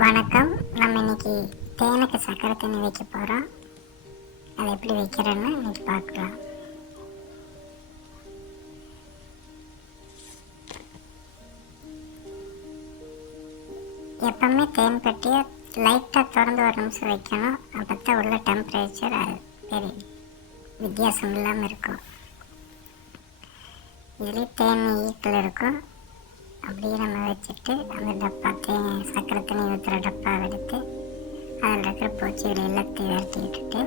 வணக்கம். நம்ம இன்னைக்கு தேனுக்கு சக்கரை தண்ணி வைக்க போகிறோம். அதை எப்படி வைக்கிறோன்னு இன்னைக்கு பார்க்கலாம். எப்பவுமே தேன் பெட்டியை லைட்டாக திறந்து ஒரு நிமிஷம் வைக்கணும். அப்போ தான் உள்ள டெம்பரேச்சர் அது பெரிய வித்தியாசம் இல்லாமல் இருக்கும். இதுலேயே தேன் ஈக்கில் இருக்கும். அப்படியே நம்ம வச்சுட்டு அந்த டப்பா சக்கரை தண்ணி ஊற்றுற டப்பாவை எடுத்து அதில் இருக்கிற பூச்சிகளை எல்லாத்தையும் விரட்டி விட்டுட்டு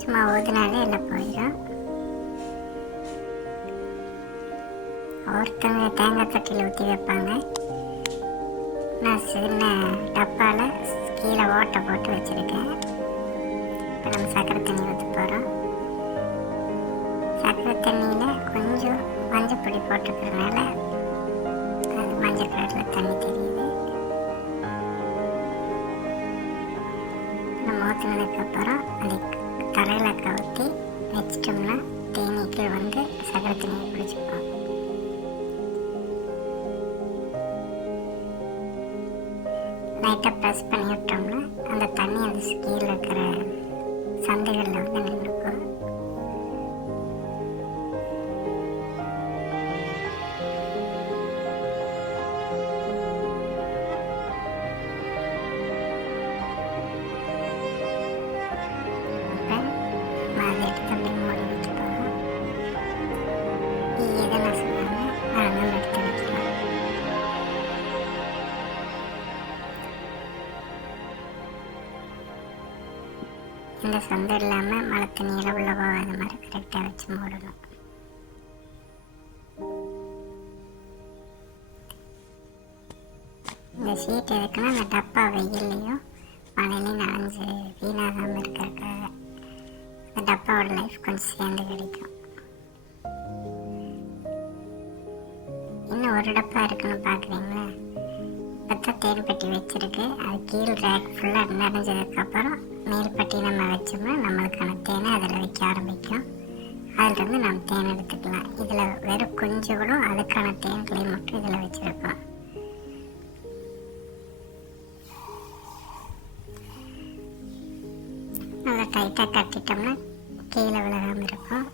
சும்மா ஊதினாலே எல்லாம் போயிடும். ஒருத்தவங்க தேங்காய் தொட்டியில் ஊற்றி வைப்பாங்க. நான் சின்ன டப்பாவில் கீழே ஓட்டை போட்டு வச்சுருக்கேன். இப்போ நம்ம சக்கரை தண்ணி ஊற்ற போகிறோம். சக்கரை தண்ணியில் கொஞ்சம் மஞ்சள் பொடி போட்டுக்கிறதுனால அது மஞ்சள் கலரில் தண்ணி தெரியுது. நம்ம ஊற்றினதுக்கப்புறம் அதை தரையில் கவுத்தி வச்சிட்டோம்னா தேனீக்கள் வந்து சக்கரை தண்ணியை குடிச்சுப்போம். லைட்டாக ப்ரெஸ் பண்ணி விட்டோம்னா அந்த தண்ணி அந்த கீழே இருக்கிற சந்தைகளில் வந்து நின்றுக்கும். அதை எடுத்து அப்படியே மூடி வைக்க போகிறோம். எதை நான் சொன்னாங்க நம்ம எடுத்து வைக்கலாம். இந்த சந்தை இல்லாமல் மழை தண்ணியில் உள்ள போகாத மாதிரி கரெக்டாக வச்சு மூடணும். இந்த ஷீட் எதுக்குன்னா அந்த டப்பா வெயில்லையும் மழையிலையும் நனைஞ்சு வீணாகாமல் இருக்கிறதுக்காக. அந்த டப்பாவோட லைஃப் கொஞ்சம் சேர்ந்து கிடைக்கும். இன்னும் ஒரு டப்பா இருக்குன்னு பார்க்குறீங்களா? இப்போ தேன் பெட்டி வச்சுருக்கு. அது கீழ் ரேக் ஃபுல்லாக நிறைஞ்சதுக்கப்புறம் மேல் பெட்டி நம்ம வச்சோம்னா நம்மளுக்கான தேனை அதில் வைக்க ஆரம்பிக்கும். அதிலிருந்து நம்ம தேன் எடுத்துக்கலாம். இதில் வெறும் கொஞ்சம் கூட அதுக்கான தேன்களை மட்டும் இதில் வச்சுருக்கோம். நல்லா டைட்டாக கட்டிட்டோம்னா கீழே விழுகாமல் இருக்கும்.